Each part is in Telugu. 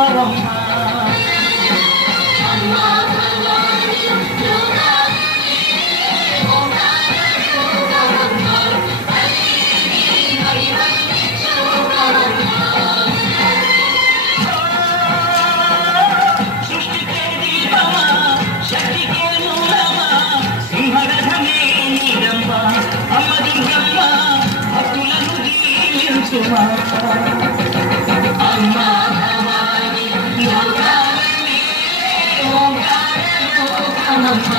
చూపవమ్మ అమ్మా భవాని యోగాని ఓంకారమ్మ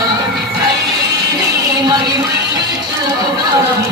మరి మళ్ళీ చూపమ్మ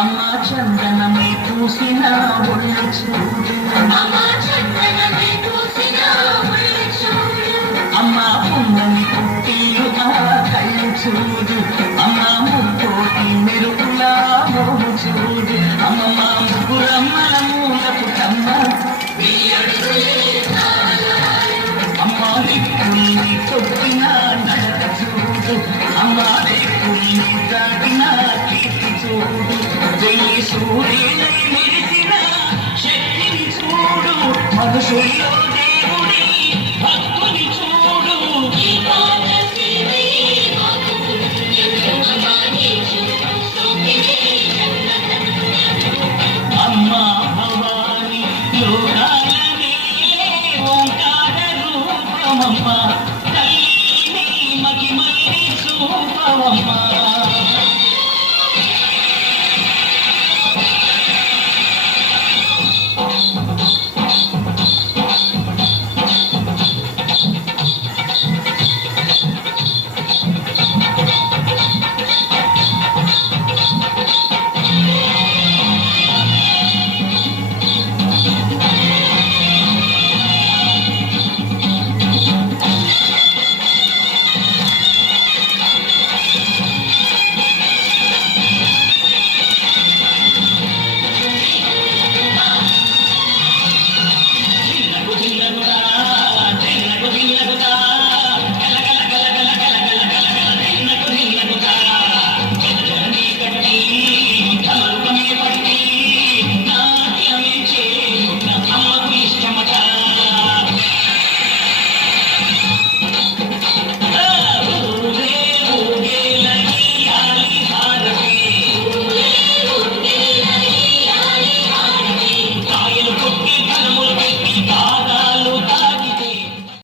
అమ్మా చందనమే పూసిన ఒళ్ళు చూడు అమ్మా పున్నమి పుట్టిలు ఆ కళ్ళు చూడు అమ్మా ముక్కోటి మెరుపులా మోము చూడు అమ్మమ్మ ముగ్గురమ్మల మూలపు కమ్మ అమ్మా దిక్కుల్ని కొట్టిన నడక చూడు అమ్మా దిక్కుల్ని దాటిన కీర్తి చూడు వెయ్యి సూర్యులై మెరిసిన శక్తిని చూడు మనుషుల్లో